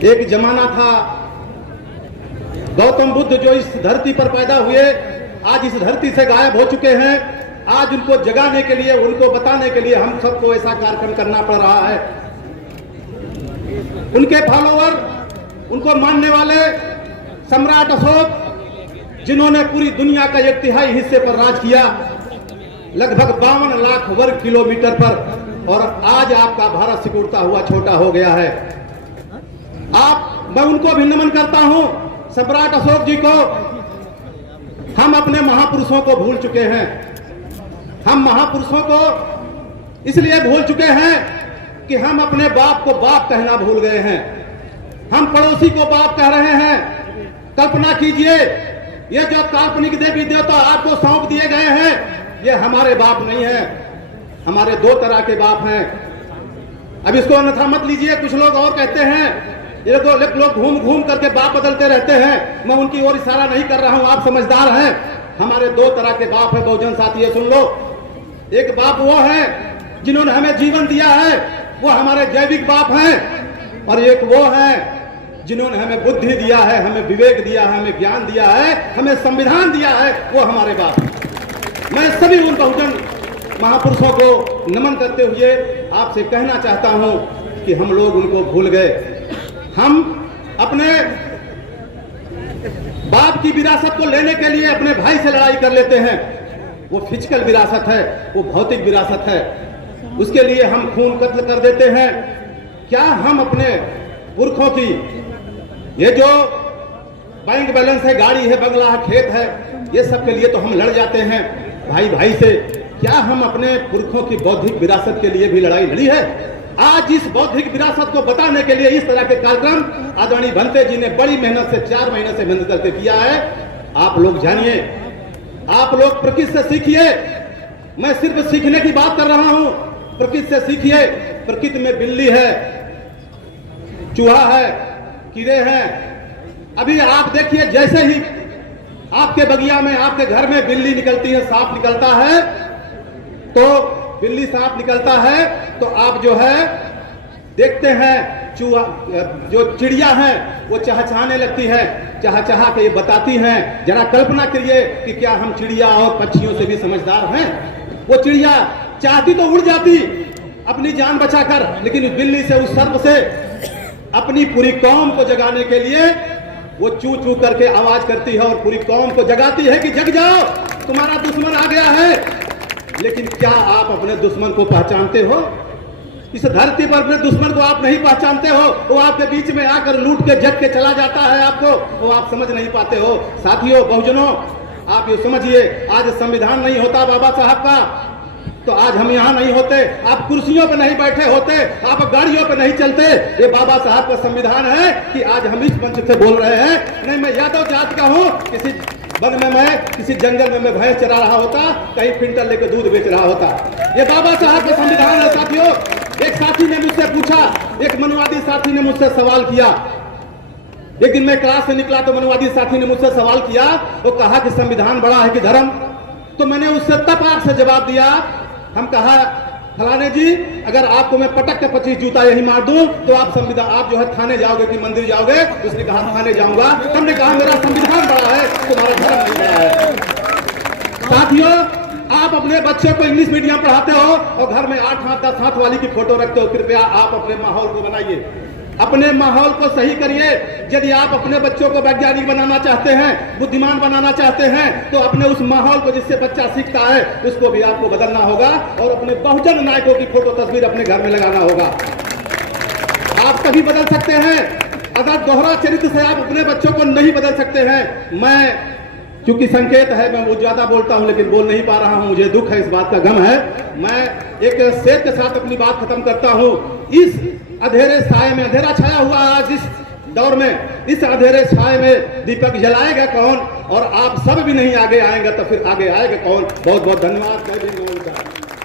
एक जमाना था, गौतम बुद्ध जो इस धरती पर पैदा हुए आज इस धरती से गायब हो चुके हैं। आज उनको जगाने के लिए, उनको बताने के लिए हम सबको ऐसा कार्यक्रम करना पड़ रहा है। उनके फॉलोअर, उनको मानने वाले सम्राट अशोक, जिन्होंने पूरी दुनिया का 1/3 हिस्से पर राज किया, लगभग 52 लाख वर्ग किलोमीटर पर, और आज आपका भारत सिकुड़ता हुआ छोटा हो गया है। मैं उनको भी नमन करता हूं, सम्राट अशोक जी को। हम अपने महापुरुषों को भूल चुके हैं। हम महापुरुषों को इसलिए भूल चुके हैं कि हम अपने बाप को बाप कहना भूल गए हैं। हम पड़ोसी को बाप कह रहे हैं। कल्पना कीजिए, ये जो काल्पनिक देवी देवता आपको सौंप दिए गए हैं, ये हमारे बाप नहीं है। हमारे 2 तरह के बाप हैं। अब इसको अन्यथा मत लीजिए। कुछ लोग और कहते हैं, ये तो लोग घूम घूम करके बाप बदलते रहते हैं। मैं उनकी ओर इशारा नहीं कर रहा हूं, आप समझदार हैं। हमारे 2 तरह के बाप है बहुजन साथी, सुन लो। एक बाप वो है जिन्होंने हमें जीवन दिया है, वो हमारे जैविक बाप हैं। और एक वो है जिन्होंने हमें बुद्धि दिया है, हमें विवेक दिया है, हमें ज्ञान दिया है, हमें संविधान दिया है, वो हमारे बाप। मैं सभी उन बहुजन महापुरुषों को नमन करते हुए आपसे कहना चाहता हूं कि हम लोग उनको भूल गए। हम अपने बाप की विरासत को लेने के लिए अपने भाई से लड़ाई कर लेते हैं। वो फिजिकल विरासत है, वो भौतिक विरासत है। उसके लिए हम खून कत्ल कर देते हैं। क्या हम अपने पुरखों की, ये जो बैंक बैलेंस है, गाड़ी है, बंगला है, खेत है, ये सब के लिए तो हम लड़ जाते हैं भाई भाई से। क्या हम अपने पुरखों की बौद्धिक विरासत के लिए भी लड़ाई लड़ी है? आज इस बौद्धिक विरासत को बताने के लिए इस तरह के कार्यक्रम आदरणीय भंते जी ने बड़ी मेहनत से 4 महीने से मेहनत करके किया है। आप लोग जानिए, आप लोग प्रकृति से सीखिए। मैं सिर्फ सीखने की बात कर रहा हूं। प्रकृति से सीखिए। प्रकृति में बिल्ली है, चूहा है, कीड़े हैं। अभी आप देखिए, जैसे ही आपके बगिया में, आपके घर में बिल्ली निकलती है, सांप निकलता है, तो बिल्ली सांप निकलता है तो आप जो है देखते हैं, चूहा, जो चिड़िया है वो चहचहाने लगती है, चहचहा के ये बताती हैं। जरा कल्पना करिए कि क्या हम चिड़िया और पक्षियों से भी समझदार हैं? वो चिड़िया चाहती तो उड़ जाती अपनी जान बचाकर, लेकिन उस बिल्ली से, उस सर्प से अपनी पूरी कौम को जगाने के लिए वो चू चू करके आवाज करती है और पूरी कौम को जगाती है कि जग जाओ, तुम्हारा दुश्मन आ गया है। लेकिन क्या आप अपने दुश्मन को पहचानते हो? इस धरती पर अपने दुश्मन को आप नहीं पहचानते हो। वो आपके बीच में आकर लूट के जग के चला जाता है आपको, वो आप समझ नहीं पाते हो। साथियों, बहुजनों, आप ये समझिए, आज संविधान नहीं होता बाबा साहब का तो आज हम यहाँ नहीं होते। आप कुर्सियों पर नहीं बैठे होते, आप गाड़ियों पर नहीं चलते। ये बाबा साहब का संविधान है कि आज हम इस मंच से बोल रहे हैं। नहीं, मैं यादव जात का हूँ। किसी वन में मैं, किसी जंगल में मैं भैंस चरा रहा होता, कहीं फिल्टर लेकर दूध बेच रहा होता। ये बाबा साहब का संविधान है साथियों। एक साथी ने मुझसे पूछा, एक मनवादी साथी ने मुझसे सवाल किया। एक दिन मैं क्लास से निकला तो मनवादी साथी ने मुझसे सवाल किया, वो कहा कि संविधान बड़ा है कि धर्म? तो मैंने उससे तपाक से जवाब दिया। हम कहा, फलाने जी, अगर आपको मैं पटक के 25 जूता यही मार दूं तो आप संविधान, आप जो है थाने जाओगे कि मंदिर जाओगे? उसने कहा थाने जाऊंगा। हमने कहा मेरा संविधान बड़ा है, तुम्हारा धर्म नहीं बड़ा है। साथियों, आप अपने बच्चे को इंग्लिश मीडियम पढ़ाते हो और घर में 8 हाथ 10 हाथ वाली की फोटो रखते हो। कृपया आप अपने माहौल को बनाइए, अपने माहौल को सही करिए। यदि आप अपने बच्चों को वैज्ञानिक बनाना चाहते हैं, बुद्धिमान बनाना चाहते हैं, तो अपने उस माहौल को जिससे बच्चा सीखता है उसको भी आपको बदलना होगा और अपने बहुजन नायकों की फोटो तस्वीर अपने घर में लगाना होगा। आप तभी बदल सकते हैं। अगर दोहरा चरित्र से आप अपने बच्चों को नहीं बदल सकते हैं। मैं, क्योंकि संकेत है, मैं वो ज्यादा बोलता हूं लेकिन बोल नहीं पा रहा हूं, मुझे दुख है, इस बात का गम है। मैं एक शेर के साथ अपनी बात खत्म करता हूं। इस अंधेरे साए में, अंधेरा छाया हुआ आज इस दौर में, इस अंधेरे छाए में दीपक जलाएगा कौन? और आप सब भी नहीं आगे आएंगे तो फिर आगे आएगा कौन? बहुत बहुत धन्यवाद। जय भीम।